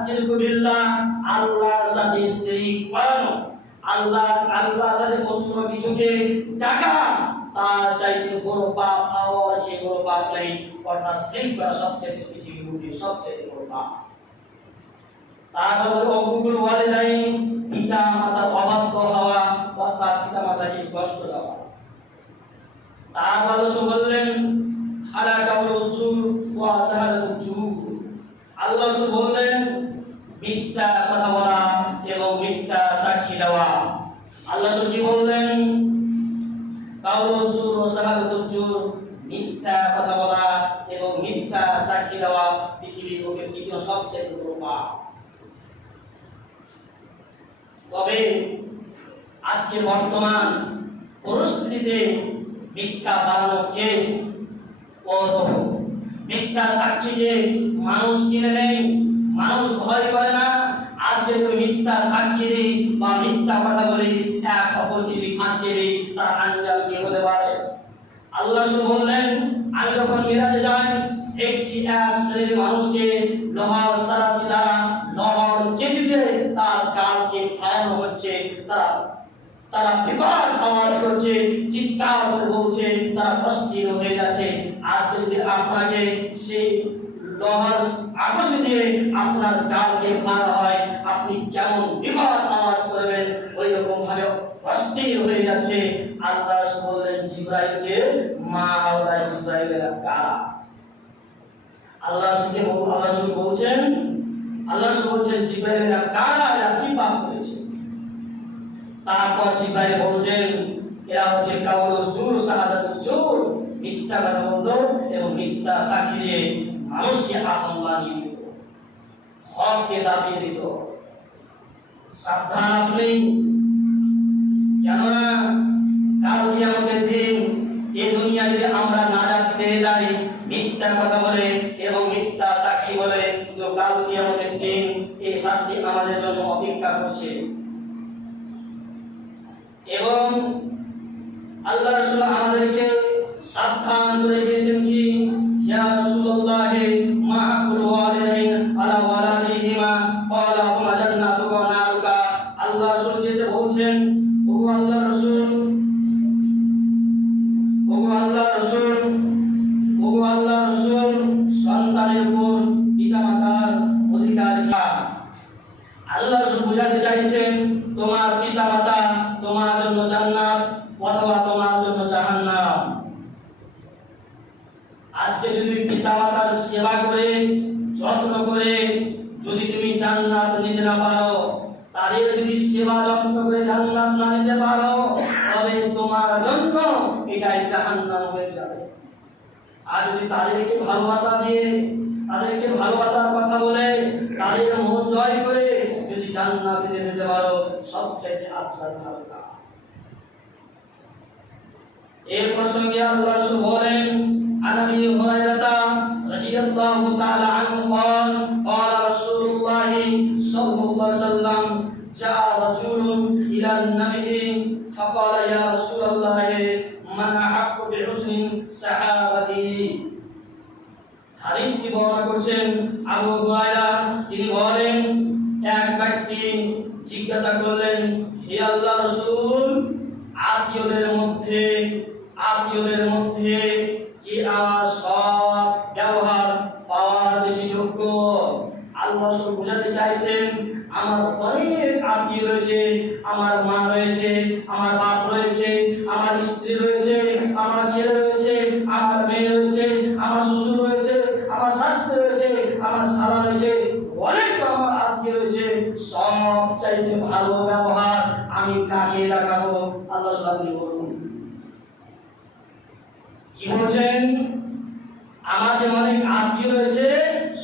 আশরিকু বিল্লাহ, আল্লাহর সাথে শিরক করানো, আল্লাহর সাথে অন্য কিছুকে ডাকা, তার চাইতে বড় পাপ আর সে বড় পাপ নেই। অর্থাৎ শিরক করা সবচেয়ে পৃথিবীর মধ্যে সবচেয়ে বড় পাপ। তারপর অকুল ওয়ালিদাইন, পিতা মাতার অবাধ্য হওয়া, অর্থাৎ পিতা মাতাকে কষ্ট দেওয়া। তারপর বললেন হালাকাউল জুর ওয়া শাহাদাতুল জুর, আল্লাহ বললেন মিথ্যা কথা বলা এবং মিথ্যা সাক্ষী দেওয়া। আল্লাহ কি বললেন? কাউলুল জুর ওয়া শাহাদাতুল জুর, মিথ্যা কথা বলা এবং মিথ্যা সাক্ষী দেওয়া পৃথিবীর বুকে তৃতীয় সবচেয়ে বড় পাপ। তবে আজকে বর্তমান পরিস্থিতিতে মিথ্যা বানানো কেস বড়, মিথ্যা সাক্ষীকে মানুষ কিনে নেয়, মানুষ ভয় করে না। আজকে তুমি মিথ্যা সাক্ষী দিই বা মিথ্যা কথা বলি, এক অপরকে ফাঁসিয়ে দিই, তার আঞ্জাম কি হতে পারে? আল্লাহ বললেন, আমি যখন মিরাজে যাই দেখছি এক শ্রেণীর মানুষকে লোহার সারাসিলা, লোহার কেজিতে তার গালকে ফায়ানো হচ্ছে, তারা বিকট আওয়াজ করছে, চিৎকার করে বলছে, তারা অস্থির হয়ে যাচ্ছে। আজকে যদি আপনাকে সেই লোহার আকর্ষণ দিয়ে আপনার গালকে ফায়ানো হয়, আপনি কেমন বিকট আওয়াজ করবেন? ওই রকম ভাবে অস্থির হয়ে যাচ্ছে। আল্লাহ বললেন জিবরাইলকে, মা আওলা জিবরাইলের কারা? আল্লাহ বলছেন জিবরাইলের কারা, এরা কি পাপ করেছে? তারপর জিবরাইল বলছেন এরা হচ্ছে কাউলুল জুর শাহাদাতুল জুর, মিথ্যা কথা বলতো এবং মিথ্যা সাক্ষী দিয়ে মানুষকে আপন বানিয়ে দিত, হককে দাবিয়ে দিত। সাবধান আপনি, কেননা কাল কিয়ামতের দিন এই দুনিয়া যদি আমরা নাজাত পেয়ে যাই মিথ্যা কথা বলে এবং মিথ্যা সাক্ষী বলে, তো কাল কিয়ামতের দিন এই শাস্তি আমাদের জন্য অপেক্ষা করছে। এবং আল্লাহ রাসূল আমাদেরকে সাবধান করে দিয়েছেন কি, ইয়া রাসূলুল্লাহ মা হাক্কুল ওয়ালিদাইন আলা ওয়ালাদিহিমা ক্বালা হুমা জান্নাতুকা ওয়া নারুকা। আল্লাহ রাসূল এসে বলছেন, ওগো আল্লাহ রাসূল, সন্তানের উপর পিতামাতার অধিকার কি? আল্লাহ রাসূল বোঝাতে চাইছেন তোমার পিতামাতা তোমার জন্য জান্নাত অথবা তোমার জন্য জাহান্নাম। আজকে যদি পিতামাতার সেবা করে যত্ন করে যদি তুমি জান্নাত নিতে না পারো, তাদের যদি সেবা যত্ন করে জান্নাত না নিতে পারো, তবে তোমার জন্য এটাই জাহান্নাম হয়ে যাবে। আর যদি তাদেরকে ভালোবাসা দিয়ে, তাদেরকে ভালোবাসার কথা বলে, তাদের মন জয় করে যদি জান্নাতে যেতে পারো, সবচেয়ে আফসার ভালো কাজ। এর প্রসঙ্গে আল্লাহ রাসূল বলেন, আবি হুরায়রা রাদিয়াল্লাহু তাআলা আনহু قال قال رسول الله صلى الله عليه وسلم جاء رجل إلى النبي فقال يا رسول الله من أحق بحسن صحابتي। হাদিসটি বর্ণনা করেছেন আবু হুরায়রা। তিনি বলেন, এক ব্যক্তি জিজ্ঞাসা করলেন, হে আল্লাহর রাসূল, আত্মীয়দের মধ্যে কি আমার সৎ ব্যবহার পাওয়ার বেশি যোগ্য? আল্লাহ রাসূল বোঝাতে চাইছেন আমার অনেক আত্মীয় রয়েছে, আমার মা রয়েছে, আমার বাপ রয়েছে, আমার স্ত্রী রয়েছে, আমার ছেলে রয়েছে, আমার মেয়ে রয়েছে, আমার শ্বশুর রয়েছে, আমার শাশুড়ি রয়েছে, আমার শালা রয়েছে, অনেক আমার আত্মীয় রয়েছে। সব চাইতে ভালো ব্যবহার আমি কাকে দেখাবো? আল্লাহ আপনি বলুন কি বলছেন? আমার যে অনেক আত্মীয় রয়েছে,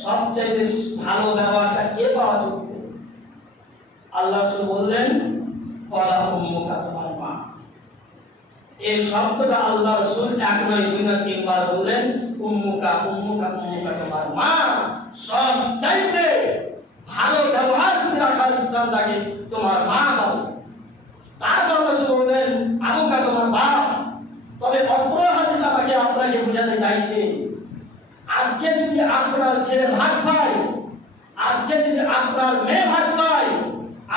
সবচাইতে ভালো ব্যবহারটা কে পাওয়া যোগ্য? আল্লাহ বললেন, ক্বালা উম্মুকা, তোমার মা। এই শব্দটা আল্লাহ রাসূল এক নয় দুই নয় তিনবার বললেন, উম্মুকা উম্মুকা উম্মুকা, তোমার মা। সবচাইতে ভালো ব্যবহার যদি রাখার ইসলাম থাকে, তোমার মা পাবে। তারপর রাসূল বললেন, আবুকা, তোমার বাপ। তবে অপর হাদিস আপনাকে বোঝাতে চাইছে, আজকে যদি আপনার ছেলে ভাগ পায়, আজকে যদি আপনার মেয়ে ভাত পায়,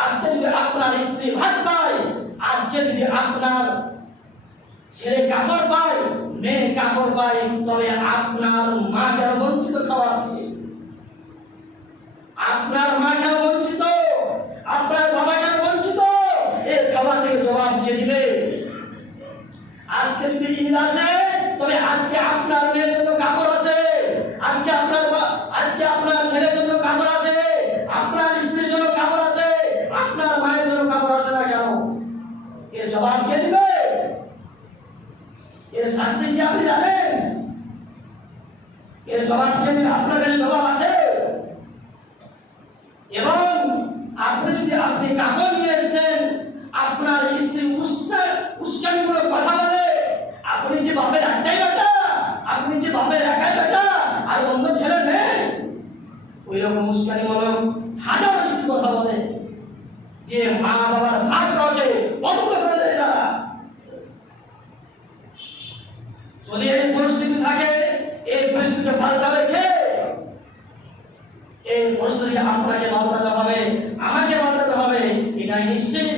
আজকে যদি আপনার স্ত্রী ভাত পায়, আজকে যদি আপনার ছেলে কাপড় পায়, মেয়ে কাপড় পায়, তবে আপনার মা কেন বঞ্চিত খাওয়া থেকে? আপনার মা কেন বঞ্চিত? আপনার বাবা কেন বঞ্চিত? এই খাওয়া থেকে জবাব দিয়ে দিবে। আজকে যদি ঈদ আসে, তবে আজকে আপনার মেয়ের জন্য কাপড় আছে, আজকে আপনার ছেলের জন্য কাপড় আছে, আপনার স্ত্রীর জন্য কাপড় আছে, আপনার মায়ের জন্য কাপড় আছে না কেন? এর জবাব কে দিবে? এর শাস্তি কি আপনি জানেন? এর জবাব কে দিবে? আপনার কাছে জবাব আছে? এবং আপনি কাপড় নিয়ে এসেছেন, আপনার স্ত্রী উস্কানি করে কথা বলে, আপনি যে বাপের একটাই বেটা, আপনি যে বাপের একাই বেটা, আর অন্য ছেলে নেই, ওই রকম উস্কানি মূলক হাজার স্ত্রী কথা বলে দিয়ে মা বাবার ভাত খাওয়াকে বন্ধ করে দেয় তারা। যদি এই পরিস্থিতি থাকে, এই পরিস্থিতিকে পাল্টাবে কে? এই পরিস্থিতি আপনাকে পাল্টাতে হবে, আমাকে পাল্টাতে হবে, এটাই নিশ্চিত।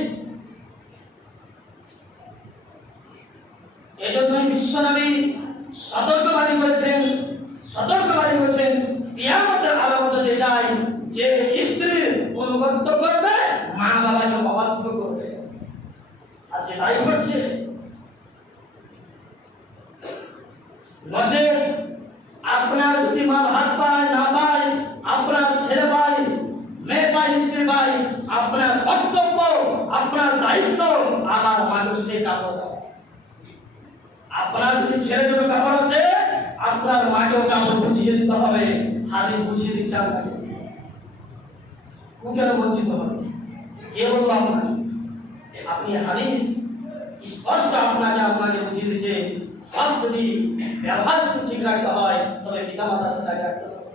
এজন্যই বিশ্বনবী সতর্কবাণী করেছেন কিয়ামতের আলামত যেটাই, যে স্ত্রীর অনুগত্য করবে, মা বাবাকে অবাধ্য করবে। আজকে তাই হচ্ছে। নচেত আপনার যদি মা ভাত পায় না পায়, আপনার ছেলে পায়, মেয়ে পায়, স্ত্রী পায়, আপনার কর্তব্য, আপনার দায়িত্ব আমার মানুষকে কাপড় দেওয়া। আপনার যদি ছেলের জন্য কাপড় আছে, আপনার মাকেও কাপড় বুঝিয়ে দিতে হবে। হাদিস বুঝিয়ে দিচ্ছে আপনাকে, ও কেন বঞ্চিত হবে? কে বললাম না? আপনি হাদিস স্পষ্ট আপনাকে বুঝিয়ে দিচ্ছে। হক যদি ব্যবহার যদি ঠিক রাখতে হয়, তবে পিতা মাতার সাথে রাখতে হবে।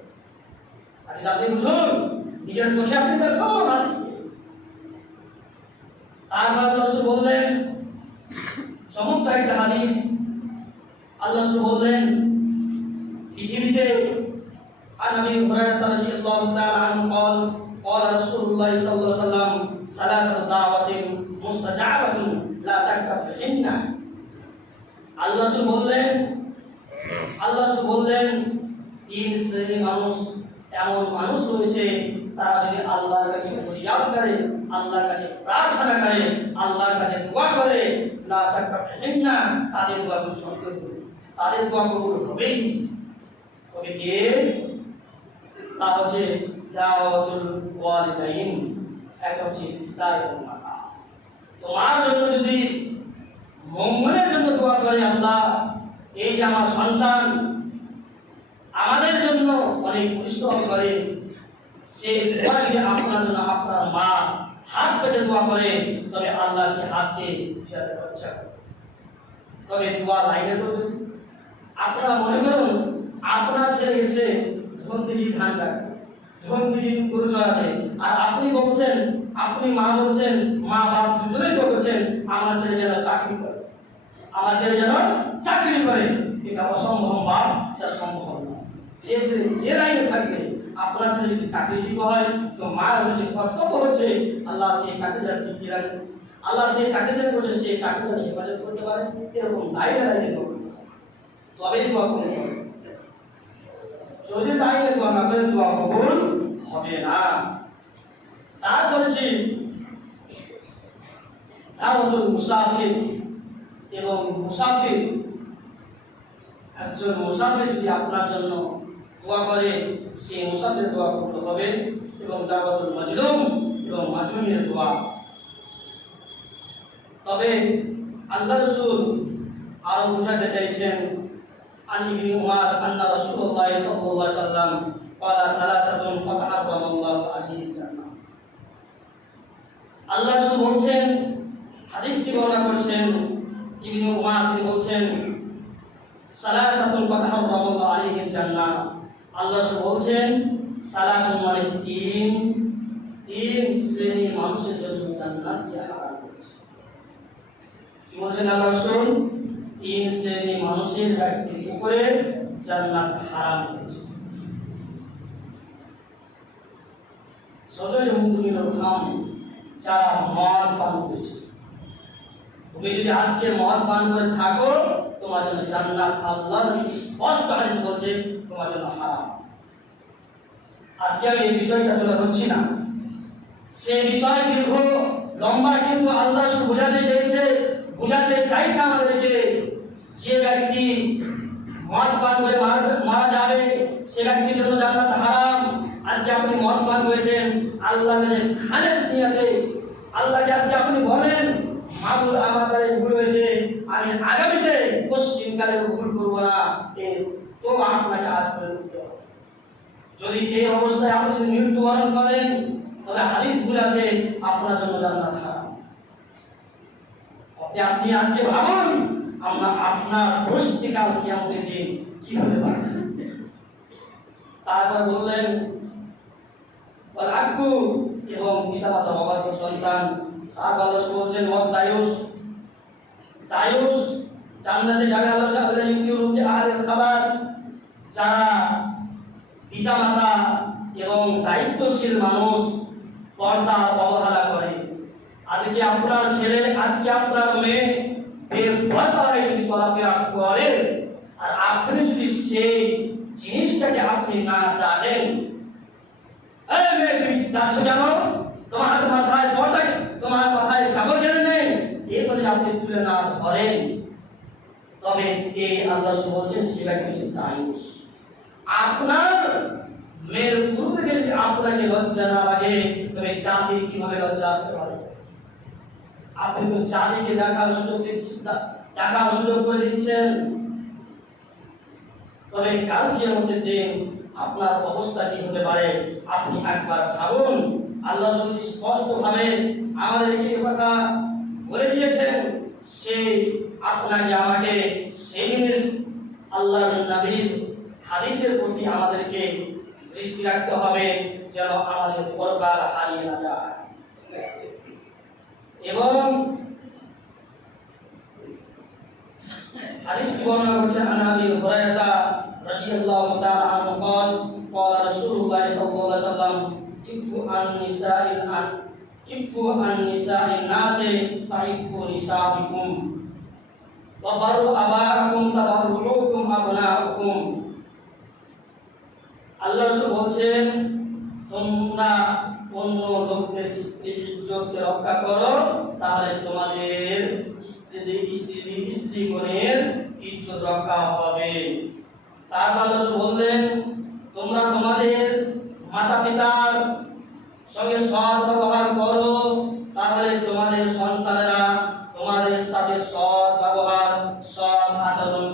হাদিস আপনি বুঝুন, নিজের চোখে আপনি দেখুন হাদিসকে। তারপর রাসূল বললেন, চমৎকার একটা হাদিস। আল্লাহ রাসূল বললেন, পৃথিবীতে নবী হুরায়রা রাদিয়াল্লাহু তাআলা আনহু قال قال رسول الله صلى الله عليه وسلم ثلاث دعوات مستجابة لا شك فيهن। আল্লাহ রাসূল বললেন তিন শ্রেণীর মানুষ, এমন মানুষ রয়েছে, তারা যদি আল্লাহর কাছে ফরিয়াদ করে, আল্লাহর কাছে প্রার্থনা করে, আল্লাহর কাছে দোয়া করে, লা শাক্কা ফিহিন্না, তাদের দোয়া কবুল হবে, তাদের দোয়া কবুল হবেই। তবে কে? তা হচ্ছে দাওয়াতুল ওয়ালিদাইন, একটা হচ্ছে পিতা এবং মাতা। তোমার জন্য যদি মঙ্গলের জন্য দোয়া করে আল্লাহ, এই যে আমার সন্তান আমাদের জন্য অনেক পরিশ্রম করে, সে দোয়া যদি আপনার জন্য আপনার মা হাত পেতে দোয়া করে, তবে আল্লাহ সে হাতকে ফিরাতে বাচ্চা করে। তবে দোয়া লাইনে করবে। আপনারা মনে করুন, আপনার ছেলে গেছে ধনদিঘি ধান কাটে, ধনদিঘি গরু চড়াতে, আর আপনি বলছেন, আপনি মা বলছেন, মা বাপ দুজনেই বলছেন আমার ছেলে যেন চাকরি করে, আমার ছেলে যেন চাকরি করে। এটা অসম্ভব বা এটা সম্ভব না। যে ছেলে যে লাইনে থাকবে, আপনার ছেলে যদি চাকরিজীবী হয়, তো মা হচ্ছে কর্তব্য হচ্ছে আল্লাহ সেই চাকরিটা ঠিক রাখবে, আল্লাহ সেই চাকরিটা করছে, সেই চাকরিটা হেফাজত করতে পারে, এরকম লাইনে করবে, তবেই দোয়া কবুল হবে। যদি লাইনে দোয়া না করে, দোয়া কবুল হবে না। তারপরে কি দাওয়াতুল মুসাফির, এবং মুসাফির, একজন মুসাফির যদি আপনার জন্য দোয়া করে, সেই মুসাফিরের দোয়া কবুল হবে। এবং দাওয়াতুল মাজলুম এবং মাজলুমের দোয়া। তবে আল্লাহ রাসূল আরো বোঝাতে চাইছেন, আন ইবনে উমর আন্না রাসূলুল্লাহ সাল্লাল্লাহু আলাইহি ওয়াসাল্লাম ক্বালা সালাসাতুন ফাত হারামাল্লাহু আলাইহিল জান্নাহ। আল্লাহ রাসূল বলছেন, হাদিসটি বর্ণনা করেছেন ইবনে উমর, তিনি বলছেন সালাসাতুন ফাত হারামাল্লাহু আলাইহিল জান্নাহ। আল্লাহ রাসূল বলছেন সালাসুন মানে তিন শ্রেণীর মানুষের জন্য জান্নাত দিয়ে হারাম করেছে। কি বলছেন আল্লাহ রাসূল? তিন শ্রেণীর মানুষের ব্যক্তির উপরে জান্নাত হারাম করেছে। সদয় মুমিনুল খাম, যারা মদ পান করেছে। তুমি যদি আজকে মদ পান করে থাকো, তোমার জন্য জান্নাত আল্লাহ নবী স্পষ্ট হাদিস বলছে তোমার জন্য হারাম। আজকে আমি এই বিষয়টা তুলে ধরছি না, সে বিষয় দীর্ঘ লম্বা, কিন্তু আল্লাহ শুধু বোঝাতে চাইছে আমাদেরকে, যে ব্যক্তি মদ পান করে মারা যাবে সে ব্যক্তির জন্য জান্নাত হারাম। আজকে আপনি মদ পান করেছেন, আল্লাহর কাছে খালেস নিয়াতে আল্লাহকে আজকে আপনি বলেন, মাবুদ আমার দ্বারা ভুল হয়েছে, আমি আগামীতে পশ্চিমকালে ভুল করব না, এই তো আপনাকে আজ করে উঠতে হবে। যদি এই অবস্থায় আপনি যদি মৃত্যুবরণ করেন, তবে হাদিস বুঝাচ্ছে আপনার জন্য জান্নাত হারাম। আপনি আজকে ভাবুন, আমরা আপনার পরিস্থিতিকাল কিয়ামতের দিন কি হতে পারে। তারপর বললেন আব্বু এবং পিতামাতা বাবার সন্তান। তারপর আল্লাহ বলছেন দায়ুস জান্নাতে যাবে। আল্লাহ আহলে খাবাস, যারা পিতামাতা এবং দায়িত্বশীল মানুষ পর্দা অবহেলা করে। আজকে আপনার ছেলে, আজকে আপনার মেয়ে বেপরদা হয়ে যদি চলাফেরা করে, আর আপনি যদি সেই জিনিসটাকে আপনি না জানেন, তুমি যাচ্ছ কেন, তোমার মাথায় পর্দা, তোমার মাথায় কাপড় কেন নেই, এই বলে আপনি তুলে না ধরেন, তবে এই আল্লাহ বলছেন সে ব্যক্তি দায়ুস। আপনার মেয়ের পূর্বে যদি আপনাকে লজ্জা না লাগে, তবে জাতির কিভাবে লজ্জা আসতে পারে? আপনি তো জাতিকে দেখার সুযোগ করে দিচ্ছেন। তবে কাল কিয়ামতের দিন আপনার অবস্থা কি হতে পারে আপনি একবার ভাবুন। আল্লাহ স্পষ্ট ভাবে আমাদেরকে কথা বলে দিয়েছেন, সে আপনাকে আমাকে সেই জিনিস আল্লাহর নবীর হাদিসের প্রতি আমাদেরকে দৃষ্টি রাখতে হবে, যেন আমাদের পরকাল হারিয়ে না যায়। এবং হাদিসটি বর্ণনা করছেন আবি হুরায়রা রাদিয়াল্লাহু তাআলা আনহু قال قال رسول الله صلى الله عليه وسلم ইফু আন নিসাইল নাস তাইফু নিসাবিকুম ওয়া বারু আবাকুম তাবারুকুম আবনাউকুম। আল্লাহ বলছেন, তোমরা অন্য লোকদের স্ত্রীর ইজ্জতকে রক্ষা করো, তাহলে তোমাদের স্ত্রীগণের ইজ্জত রক্ষা হবে। তারপর আল্লাহ বললেন, তোমরা তোমাদের মাতা পিতার সঙ্গে সৎ ব্যবহার করো, তাহলে তোমাদের সন্তানেরা তোমাদের সাথে সৎ ব্যবহার, সৎ আচরণ